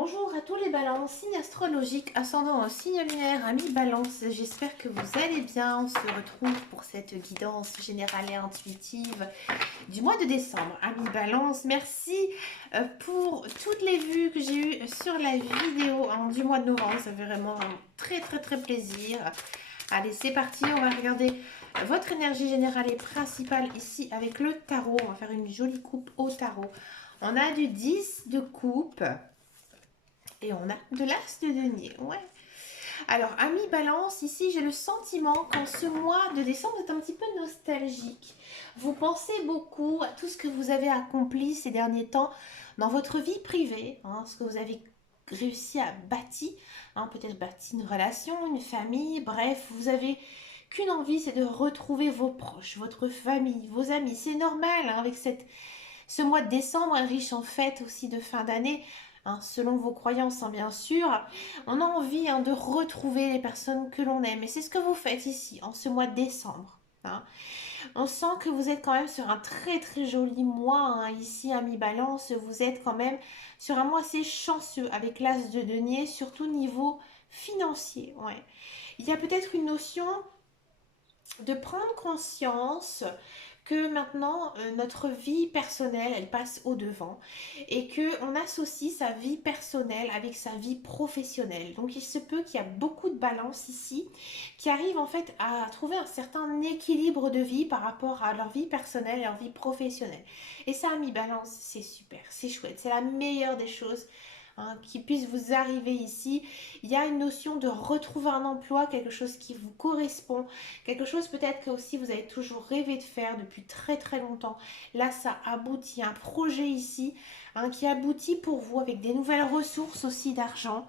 Bonjour à tous les balances, signe astrologique, ascendant en signe lunaire, amis balance, j'espère que vous allez bien. On se retrouve pour cette guidance générale et intuitive du mois de décembre. Amis balance, merci pour toutes les vues que j'ai eues sur la vidéo du mois de novembre, ça fait vraiment très plaisir. Allez, c'est parti, on va regarder votre énergie générale et principale ici avec le tarot. On va faire une jolie coupe au tarot. On a du 10 de coupe. Et on a de l'as de denier, ouais. Alors, amis balance, ici j'ai le sentiment qu'en ce mois de décembre, vous êtes un petit peu nostalgique. Vous pensez beaucoup à tout ce que vous avez accompli ces derniers temps dans votre vie privée, ce que vous avez réussi à bâtir, peut-être bâti une relation, une famille, bref, vous avez qu'une envie, c'est de retrouver vos proches, votre famille, vos amis. C'est normal avec ce mois de décembre, riche en fêtes aussi de fin d'année. Selon vos croyances, bien sûr, on a envie de retrouver les personnes que l'on aime. Et c'est ce que vous faites ici, en ce mois de décembre. On sent que vous êtes quand même sur un très joli mois. Ici, amis balance, vous êtes quand même sur un mois assez chanceux avec l'as de denier, surtout niveau financier. Ouais. Il y a peut-être une notion de prendre conscience que maintenant notre vie personnelle elle passe au devant et que on associe sa vie personnelle avec sa vie professionnelle. Donc il se peut qu'il y a beaucoup de balance ici qui arrivent en fait à trouver un certain équilibre de vie par rapport à leur vie personnelle et leur vie professionnelle. Et ça, ami balance, c'est super, c'est chouette, c'est la meilleure des choses qui puisse vous arriver ici. Il y a une notion de retrouver un emploi, quelque chose qui vous correspond, quelque chose peut-être que aussi vous avez toujours rêvé de faire depuis très longtemps. Là, ça aboutit, un projet ici qui aboutit pour vous avec des nouvelles ressources aussi d'argent.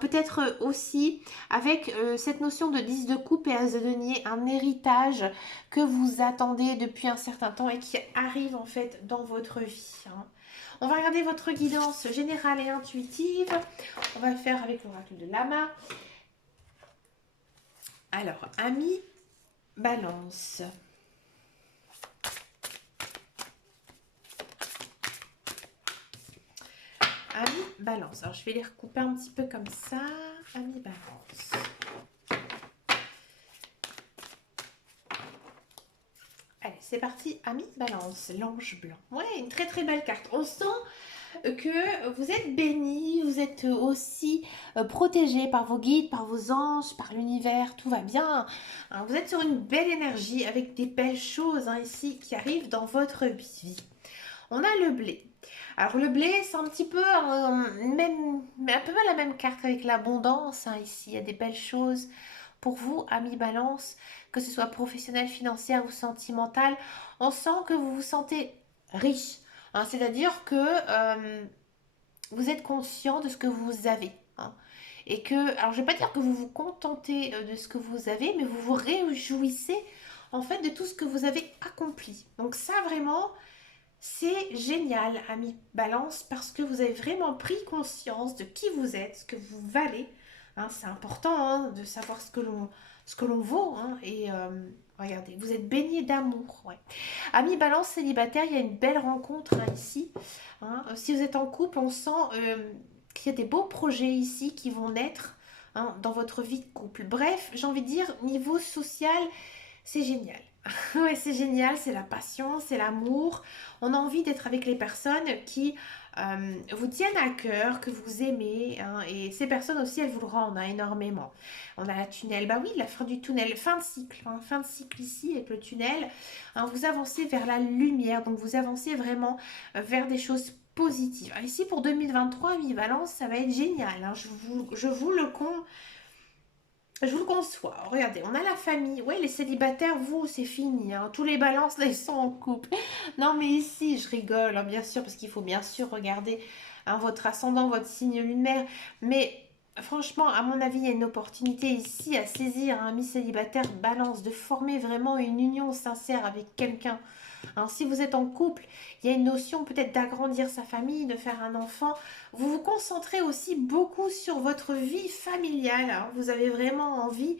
Peut-être aussi avec cette notion de 10 de coupe et as de denier, un héritage que vous attendez depuis un certain temps et qui arrive en fait dans votre vie. On va regarder votre guidance générale et intuitive. On va faire avec l'oracle de Lama. Alors, amis balance. Amis balance. Alors, je vais les recouper un petit peu comme ça. Amis balance. Allez, c'est parti. Amis balance. L'ange blanc. Ouais, une très belle carte. On sent que vous êtes bénis, vous êtes aussi protégés par vos guides, par vos anges, par l'univers, tout va bien. Vous êtes sur une belle énergie avec des belles choses ici qui arrivent dans votre vie. On a le blé. Alors le blé, c'est un petit peu un peu la même carte avec l'abondance ici. Il y a des belles choses pour vous, amis balance, que ce soit professionnel, financière ou sentimentale. On sent que vous vous sentez riche. C'est-à-dire que vous êtes conscient de ce que vous avez. Et que, alors je ne vais pas dire que vous vous contentez de ce que vous avez, mais vous vous réjouissez en fait de tout ce que vous avez accompli. Donc ça vraiment, c'est génial, ami balance, parce que vous avez vraiment pris conscience de qui vous êtes, ce que vous valez. C'est important de savoir ce que l'on vaut. Et regardez, vous êtes baigné d'amour. Ouais. Ami balance célibataire, il y a une belle rencontre ici. Si vous êtes en couple, on sent qu'il y a des beaux projets ici qui vont naître dans votre vie de couple. Bref, j'ai envie de dire, niveau social, c'est génial. Ouais, c'est génial, c'est la passion, c'est l'amour. On a envie d'être avec les personnes qui vous tiennent à cœur, que vous aimez. Et ces personnes aussi, elles vous le rendent énormément. On a la tunnel, bah oui, la fin du tunnel, fin de cycle. Fin de cycle ici avec le tunnel. Vous avancez vers la lumière, donc vous avancez vraiment vers des choses positives. Ici, pour 2023, Ambivalence, ça va être génial. Je vous le conçois. Regardez, on a la famille. Ouais, les célibataires, vous, c'est fini. Tous les balances, là, ils sont en couple. Non, mais ici, je rigole, bien sûr, parce qu'il faut bien sûr regarder votre ascendant, votre signe lunaire. Mais franchement, à mon avis, il y a une opportunité ici à saisir, un ami célibataire balance, de former vraiment une union sincère avec quelqu'un. Si vous êtes en couple, il y a une notion peut-être d'agrandir sa famille, de faire un enfant. Vous vous concentrez aussi beaucoup sur votre vie familiale. Vous avez vraiment envie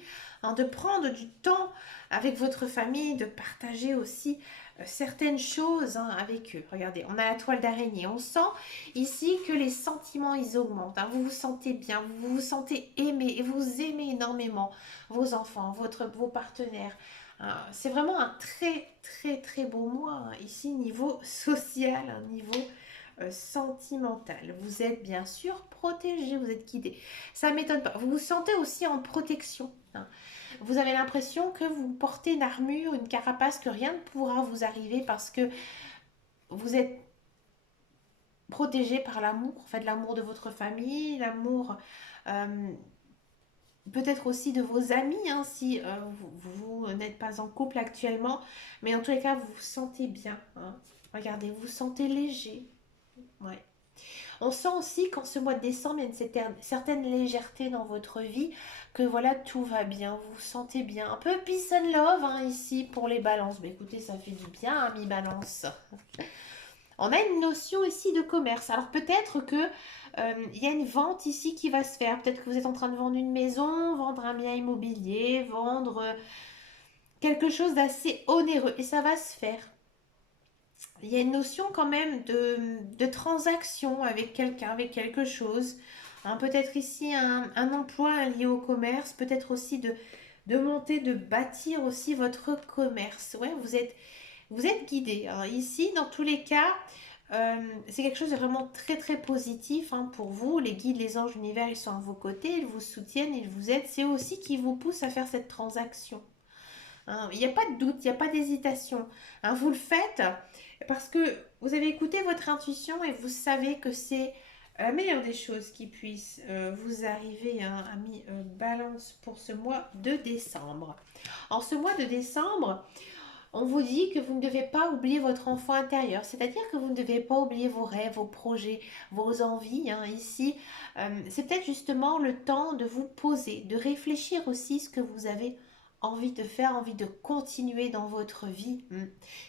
de prendre du temps avec votre famille, de partager aussi certaines choses hein, avec eux. Regardez, on a la toile d'araignée. On sent ici que les sentiments, ils augmentent. Hein. Vous vous sentez bien, vous vous sentez aimé et vous aimez énormément vos enfants, vos partenaires. Hein. C'est vraiment un très, très, très beau mois. Hein. Ici, niveau social, un niveau sentimental. Vous êtes bien sûr protégé, vous êtes guidé. Ça ne m'étonne pas. Vous vous sentez aussi en protection. Hein. Vous avez l'impression que vous portez une armure, une carapace, que rien ne pourra vous arriver parce que vous êtes protégé par l'amour, en fait, l'amour de votre famille, l'amour euh, peut-être aussi de vos amis, hein, si vous n'êtes pas en couple actuellement, mais en tous les cas, vous vous sentez bien. Hein. Regardez, vous vous sentez léger. Ouais. On sent aussi qu'en ce mois de décembre, il y a une certaine légèreté dans votre vie, que voilà, tout va bien, vous vous sentez bien. Un peu peace and love hein, ici pour les balances. Mais écoutez, ça fait du bien, amis balance. On a une notion ici de commerce. Alors peut-être que il y a une vente ici qui va se faire. Peut-être que vous êtes en train de vendre une maison, vendre un bien immobilier, vendre quelque chose d'assez onéreux. Et ça va se faire. Il y a une notion quand même de transaction avec quelqu'un, avec quelque chose. Hein, peut-être ici un emploi lié au commerce, peut-être aussi de monter, de bâtir aussi votre commerce. Ouais, vous êtes guidé. Alors ici, dans tous les cas, c'est quelque chose de vraiment très très positif hein, pour vous. Les guides, les anges, l'univers, ils sont à vos côtés, ils vous soutiennent, ils vous aident. C'est aussi qui vous pousse à faire cette transaction. Hein, il n'y a pas de doute, il n'y a pas d'hésitation. Hein, vous le faites parce que vous avez écouté votre intuition et vous savez que c'est la meilleure des choses qui puisse vous arriver, hein, ami Balance, pour ce mois de décembre. En ce mois de décembre, on vous dit que vous ne devez pas oublier votre enfant intérieur, c'est-à-dire que vous ne devez pas oublier vos rêves, vos projets, vos envies. Hein. Ici, c'est peut-être justement le temps de vous poser, de réfléchir aussi ce que vous avez envie de faire, envie de continuer dans votre vie.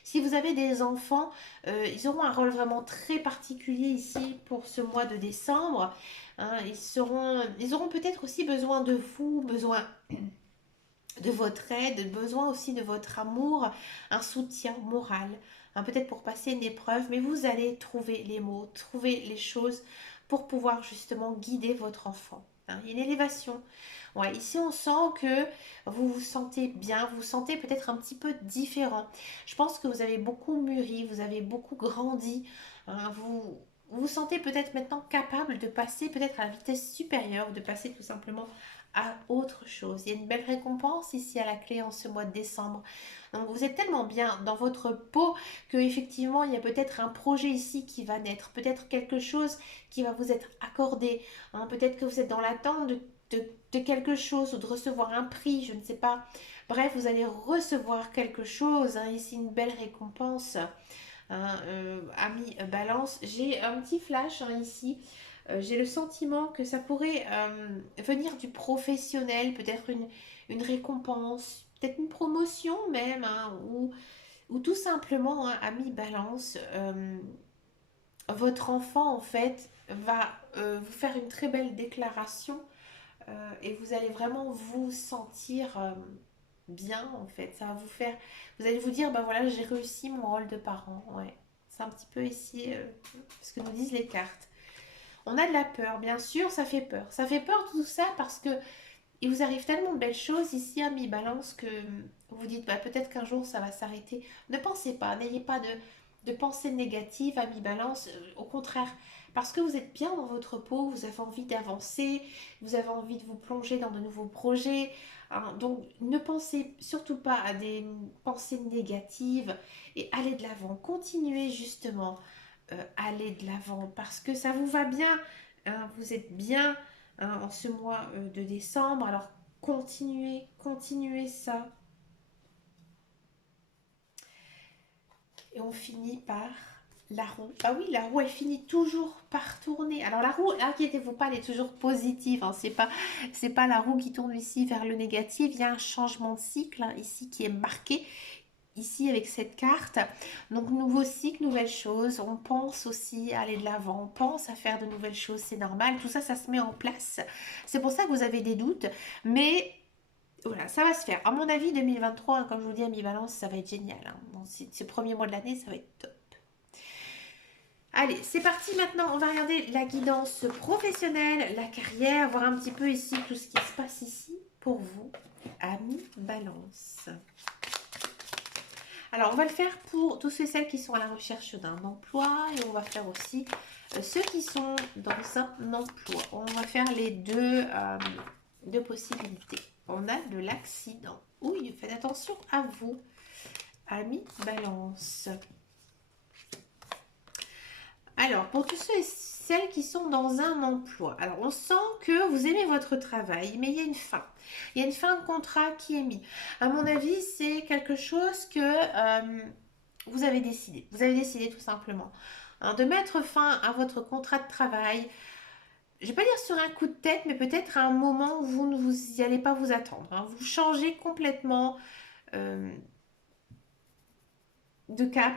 Si vous avez des enfants, ils auront un rôle vraiment très particulier ici pour ce mois de décembre. Hein. Ils auront peut-être aussi besoin de vous, besoin de votre aide, besoin aussi de votre amour, un soutien moral, hein, peut-être pour passer une épreuve, mais vous allez trouver les mots, trouver les choses pour pouvoir justement guider votre enfant. Hein. Une élévation. Ouais, ici, on sent que vous vous sentez bien, vous vous sentez peut-être un petit peu différent. Je pense que vous avez beaucoup mûri, vous avez beaucoup grandi. Hein, vous vous sentez peut-être maintenant capable de passer peut-être à la vitesse supérieure, de passer tout simplement à autre chose. Il y a une belle récompense ici à la clé en ce mois de décembre. Donc vous êtes tellement bien dans votre peau que effectivement il y a peut-être un projet ici qui va naître, peut-être quelque chose qui va vous être accordé. Hein. Peut-être que vous êtes dans l'attente de quelque chose ou de recevoir un prix, je ne sais pas. Bref, vous allez recevoir quelque chose. Hein. Ici une belle récompense. Hein, ami Balance, j'ai un petit flash hein, ici. J'ai le sentiment que ça pourrait venir du professionnel, peut-être une récompense, peut-être une promotion même, hein, ou tout simplement, hein, ami Balance, votre enfant en fait va vous faire une très belle déclaration et vous allez vraiment vous sentir bien en fait. Ça va vous faire, vous allez vous dire, ben voilà, j'ai réussi mon rôle de parent. Ouais, c'est un petit peu ici ce que nous disent les cartes. On a de la peur, bien sûr, ça fait peur. Ça fait peur tout ça parce que il vous arrive tellement de belles choses ici à mi-balance que vous dites bah, peut-être qu'un jour ça va s'arrêter. Ne pensez pas, n'ayez pas de pensée négative à mi-balance. Au contraire, parce que vous êtes bien dans votre peau, vous avez envie d'avancer, vous avez envie de vous plonger dans de nouveaux projets. Hein. Donc ne pensez surtout pas à des pensées négatives et allez de l'avant. Continuez justement aller de l'avant parce que ça vous va bien, hein, vous êtes bien hein, en ce mois de décembre. Alors continuez, continuez ça. Et on finit par la roue. Ah oui, la roue, elle finit toujours par tourner. Alors la roue, inquiétez-vous pas, elle est toujours positive. Hein. C'est pas la roue qui tourne ici vers le négatif. Il y a un changement de cycle hein, ici qui est marqué ici avec cette carte. Donc nouveau cycle, nouvelles choses. On pense aussi à aller de l'avant. On pense à faire de nouvelles choses. C'est normal. Tout ça, ça se met en place. C'est pour ça que vous avez des doutes. Mais Voilà, ça va se faire. À mon avis, 2023, comme je vous dis, à mi-balance, ça va être génial. Hein. Dans ce premier mois de l'année, ça va être top. Allez, c'est parti maintenant. On va regarder la guidance professionnelle, la carrière, voir un petit peu ici tout ce qui se passe ici pour vous, amis Balance. Alors, on va le faire pour tous ceux et celles qui sont à la recherche d'un emploi et on va faire aussi ceux qui sont dans un emploi. On va faire les deux possibilités. On a de l'accident. Oui, faites attention à vous, amis Balance. Alors, pour tous ceux et celles qui sont dans un emploi, alors on sent que vous aimez votre travail, mais il y a une fin. Il y a une fin de contrat qui est mise. À mon avis, c'est quelque chose que vous avez décidé. Vous avez décidé tout simplement hein, de mettre fin à votre contrat de travail. Je ne vais pas dire sur un coup de tête, mais peut-être à un moment où vous ne vous y allez pas vous attendre. Hein. Vous changez complètement euh, de cap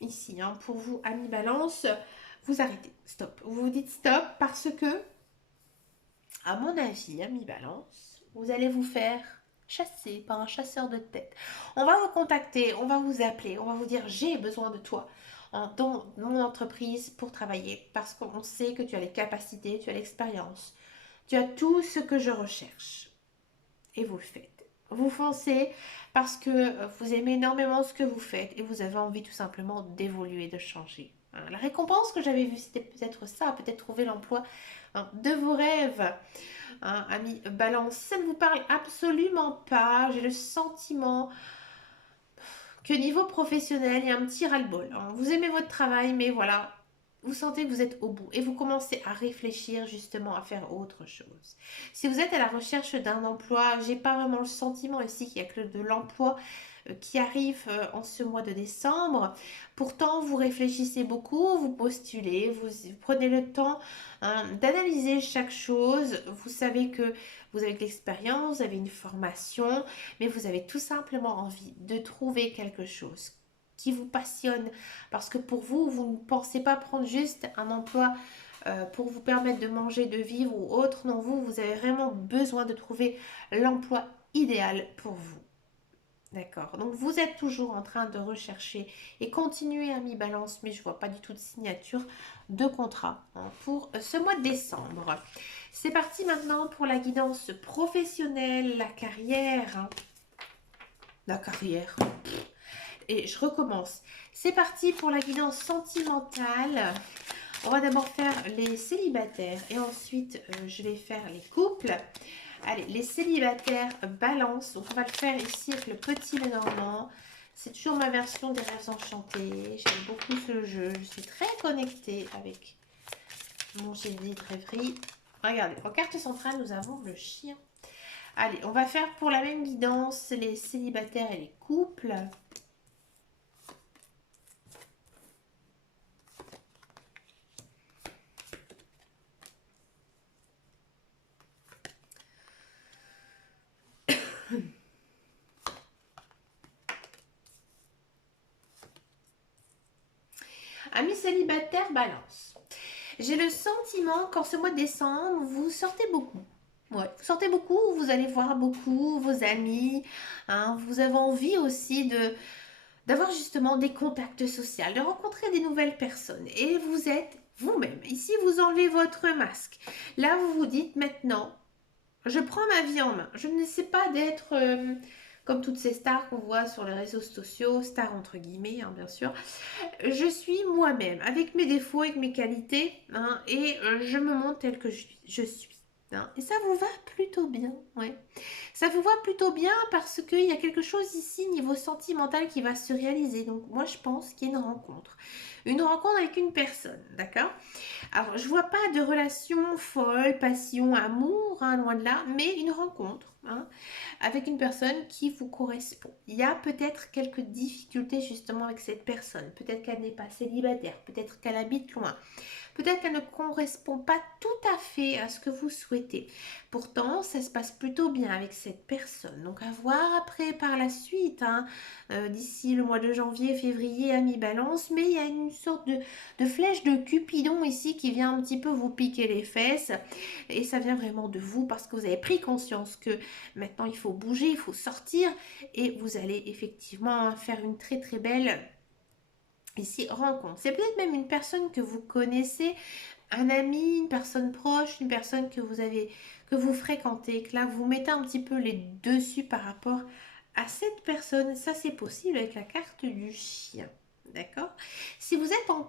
ici. Hein. Pour vous, amis Balance, vous arrêtez. Stop. Vous vous dites stop parce que, à mon avis, amis Balance, vous allez vous faire chasser par un chasseur de tête. On va vous contacter, on va vous appeler, on va vous dire j'ai besoin de toi dans mon entreprise pour travailler parce qu'on sait que tu as les capacités, tu as l'expérience, tu as tout ce que je recherche. Et vous le faites. Vous foncez parce que vous aimez énormément ce que vous faites et vous avez envie tout simplement d'évoluer, de changer. Hein, la récompense que j'avais vue, c'était peut-être ça, peut-être trouver l'emploi hein, de vos rêves. Hein, ami Balance, ça ne vous parle absolument pas. J'ai le sentiment que niveau professionnel, il y a un petit ras-le-bol. Hein. Vous aimez votre travail, mais voilà, vous sentez que vous êtes au bout et vous commencez à réfléchir justement à faire autre chose. Si vous êtes à la recherche d'un emploi, j'ai pas vraiment le sentiment ici qu'il y a que de l'emploi qui arrive en ce mois de décembre. Pourtant, vous réfléchissez beaucoup, vous postulez, vous prenez le temps hein, d'analyser chaque chose. Vous savez que vous avez de l'expérience, vous avez une formation, mais vous avez tout simplement envie de trouver quelque chose qui vous passionne parce que pour vous, vous ne pensez pas prendre juste un emploi pour vous permettre de manger, de vivre ou autre. Non, vous avez vraiment besoin de trouver l'emploi idéal pour vous. D'accord. Donc vous êtes toujours en train de rechercher et continuer à mi-balance, mais je ne vois pas du tout de signature de contrat hein, pour ce mois de décembre. C'est parti maintenant pour la guidance professionnelle, la carrière. Hein. La carrière. Et je recommence. C'est parti pour la guidance sentimentale. On va d'abord faire les célibataires et ensuite je vais faire les couples. Allez, les célibataires Balance. Donc on va le faire ici avec le petit Lenormand. C'est toujours ma version des rêves enchantés. J'aime beaucoup ce jeu. Je suis très connectée avec mon génie de rêverie. Regardez, en carte centrale, nous avons le chien. Allez, on va faire pour la même guidance les célibataires et les couples. Amis célibataires, Balance. J'ai le sentiment qu'en ce mois de décembre, vous sortez beaucoup. Ouais, vous sortez beaucoup, vous allez voir beaucoup vos amis. Hein, vous avez envie aussi d'avoir justement des contacts sociaux, de rencontrer des nouvelles personnes. Et vous êtes vous-même. Ici, vous enlevez votre masque. Là, vous vous dites maintenant, je prends ma vie en main. Je n'essaie pas d'être comme toutes ces stars qu'on voit sur les réseaux sociaux, stars entre guillemets, hein, bien sûr. Je suis moi-même, avec mes défauts, avec mes qualités, hein, et je me montre telle que je suis. Hein. Et ça vous va plutôt bien, ouais. Ça vous va plutôt bien parce qu'il y a quelque chose ici, niveau sentimental, qui va se réaliser. Donc moi, je pense qu'il y a une rencontre. Une rencontre avec une personne, d'accord? Alors, je vois pas de relation folle, passion, amour, hein, loin de là, mais une rencontre hein, avec une personne qui vous correspond. Il y a peut-être quelques difficultés justement avec cette personne. Peut-être qu'elle n'est pas célibataire, peut-être qu'elle habite loin. Peut-être qu'elle ne correspond pas tout à fait à ce que vous souhaitez. Pourtant, ça se passe plutôt bien avec cette personne. Donc, à voir après par la suite, hein, d'ici le mois de janvier, février, à mi-balance. Mais il y a une sorte de flèche de Cupidon ici qui vient un petit peu vous piquer les fesses. Et ça vient vraiment de vous parce que vous avez pris conscience que maintenant il faut bouger, il faut sortir et vous allez effectivement faire une très très belle ici rencontre. C'est peut-être même une personne que vous connaissez, un ami, une personne proche, une personne que vous fréquentez, que là vous mettez un petit peu les dessus par rapport à cette personne. Ça c'est possible avec la carte du chien. D'accord? Si vous êtes en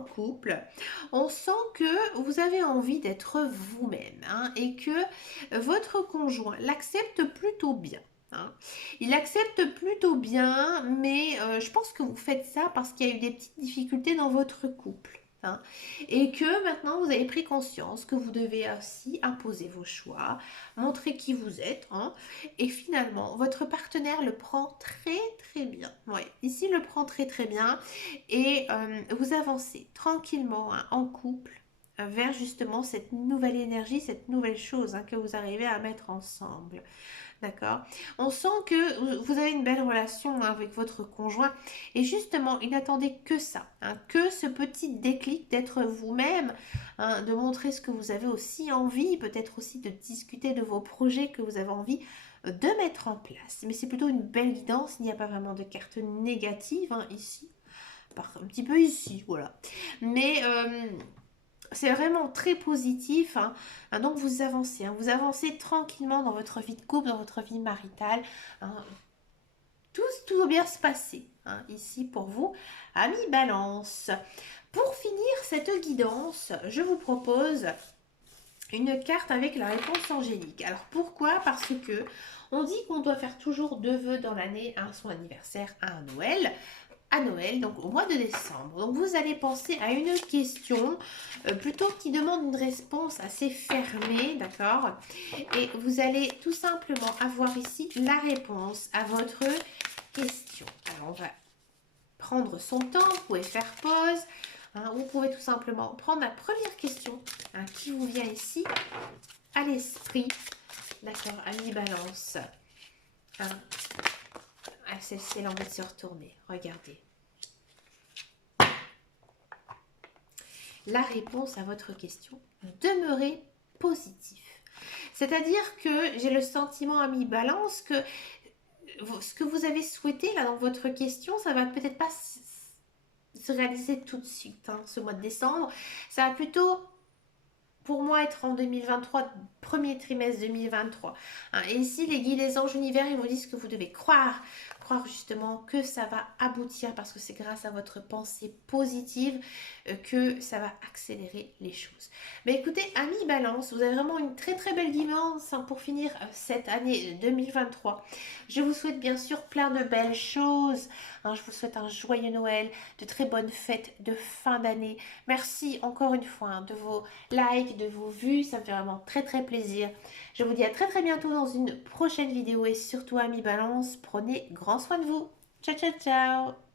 couple, on sent que vous avez envie d'être vous-même, hein, et que votre conjoint l'accepte plutôt bien. Hein. Il accepte plutôt bien, mais je pense que vous faites ça parce qu'il y a eu des petites difficultés dans votre couple. Hein, et que maintenant vous avez pris conscience que vous devez aussi imposer vos choix, montrer qui vous êtes, hein, et finalement votre partenaire le prend très très bien. Ouais, ici il le prend très très bien et vous avancez tranquillement, hein, en couple vers justement cette nouvelle énergie, cette nouvelle chose, hein, que vous arrivez à mettre ensemble. D'accord? On sent que vous avez une belle relation, hein, avec votre conjoint et justement, il n'attendait que ça, hein, que ce petit déclic d'être vous-même, hein, de montrer ce que vous avez aussi envie, peut-être aussi de discuter de vos projets que vous avez envie de mettre en place. Mais c'est plutôt une belle guidance, il n'y a pas vraiment de carte négative, hein, ici, un petit peu ici, voilà. Mais c'est vraiment très positif, hein. Donc vous avancez tranquillement dans votre vie de couple, dans votre vie maritale, hein. Tout va bien se passer, hein, ici pour vous, amis Balance. Pour finir cette guidance, je vous propose une carte avec la réponse angélique. Alors pourquoi? Parce que on dit qu'on doit faire toujours 2 vœux dans l'année, à son anniversaire, à Noël, donc au mois de décembre. Donc vous allez penser à une question plutôt qui demande une réponse assez fermée, d'accord? Et vous allez tout simplement avoir ici la réponse à votre question. Alors on va prendre son temps, vous pouvez faire pause, hein, vous pouvez tout simplement prendre la première question, hein, qui vous vient ici à l'esprit, d'accord, ami Balance. Hein. Ah, celle-ci, elle a envie de se retourner. Regardez. La réponse à votre question, demeurez positif. C'est-à-dire que j'ai le sentiment, ami Balance, que ce que vous avez souhaité là dans votre question, ça va peut-être pas se réaliser tout de suite, hein, ce mois de décembre. Ça va plutôt, pour moi, être en 2023, premier trimestre 2023. Hein. Et ici, les guides, les anges, l'univers, ils vous disent que vous devez croire justement que ça va aboutir parce que c'est grâce à votre pensée positive que ça va accélérer les choses. Mais écoutez, amis Balance, vous avez vraiment une très très belle guidance, hein, pour finir cette année 2023. Je vous souhaite bien sûr plein de belles choses. Hein, je vous souhaite un joyeux Noël, de très bonnes fêtes de fin d'année. Merci encore une fois, hein, de vos likes, de vos vues, ça me fait vraiment très très plaisir. Je vous dis à très très bientôt dans une prochaine vidéo et surtout, amis Balance, prenez grand soin de vous. Ciao ciao ciao.